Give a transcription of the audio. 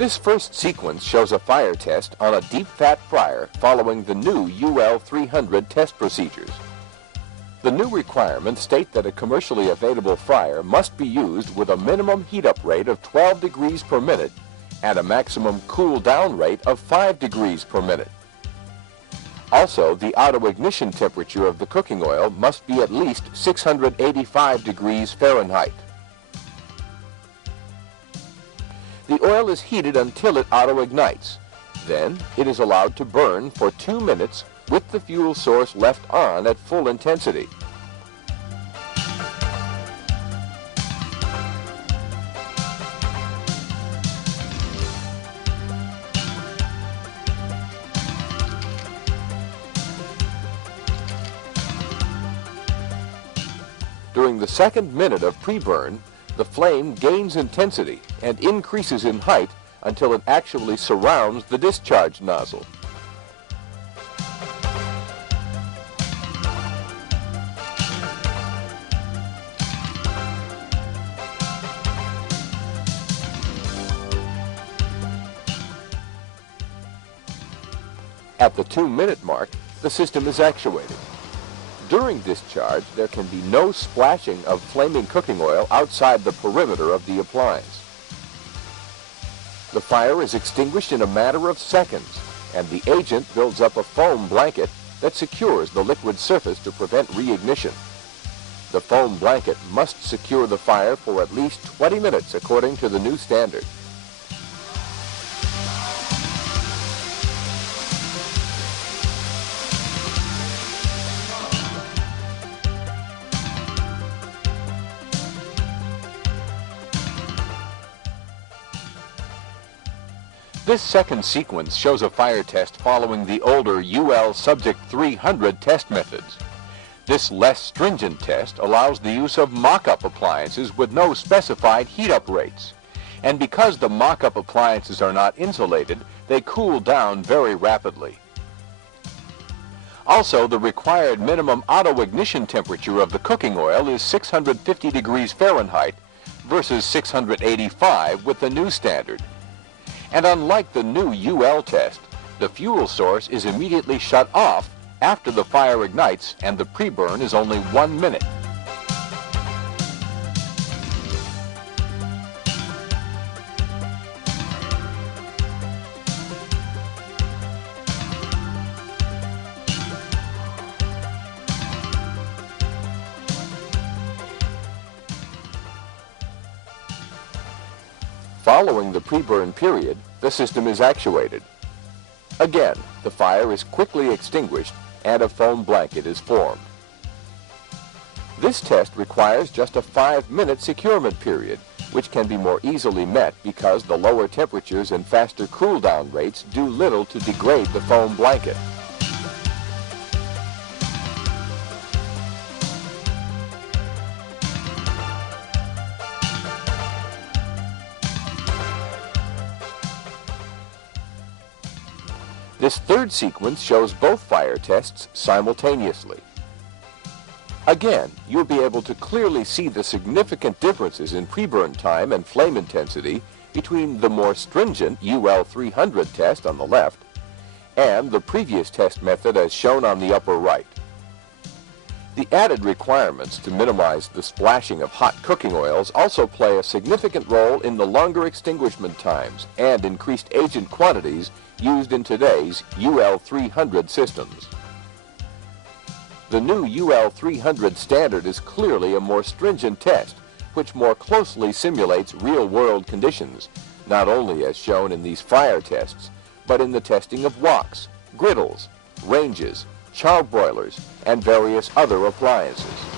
This first sequence shows a fire test on a deep fat fryer following the new UL300 test procedures. The new requirements state that a commercially available fryer must be used with a minimum heat-up rate of 12 degrees per minute and a maximum cool-down rate of 5 degrees per minute. Also, the auto-ignition temperature of the cooking oil must be at least 685 degrees Fahrenheit. The oil is heated until it auto-ignites. Then, it is allowed to burn for 2 minutes with the fuel source left on at full intensity. During the second minute of pre-burn, the flame gains intensity and increases in height until it actually surrounds the discharge nozzle. At the 2-minute mark, the system is actuated. During discharge, there can be no splashing of flaming cooking oil outside the perimeter of the appliance. The fire is extinguished in a matter of seconds, and the agent builds up a foam blanket that secures the liquid surface to prevent reignition. The foam blanket must secure the fire for at least 20 minutes according to the new standard. This second sequence shows a fire test following the older UL Subject 300 test methods. This less stringent test allows the use of mock-up appliances with no specified heat-up rates. And because the mock-up appliances are not insulated, they cool down very rapidly. Also, the required minimum auto-ignition temperature of the cooking oil is 650 degrees Fahrenheit versus 685 with the new standard. And unlike the new UL test, the fuel source is immediately shut off after the fire ignites and the pre-burn is only 1 minute. Following the pre-burn period, the system is actuated. Again, the fire is quickly extinguished and a foam blanket is formed. This test requires just a 5-minute securement period, which can be more easily met because the lower temperatures and faster cool-down rates do little to degrade the foam blanket. This third sequence shows both fire tests simultaneously. Again, you'll be able to clearly see the significant differences in pre-burn time and flame intensity between the more stringent UL300 test on the left and the previous test method as shown on the upper right. The added requirements to minimize the splashing of hot cooking oils also play a significant role in the longer extinguishment times and increased agent quantities used in today's UL300 systems. The new UL300 standard is clearly a more stringent test, which more closely simulates real-world conditions, not only as shown in these fire tests, but in the testing of woks, griddles, ranges, charbroilers, and various other appliances.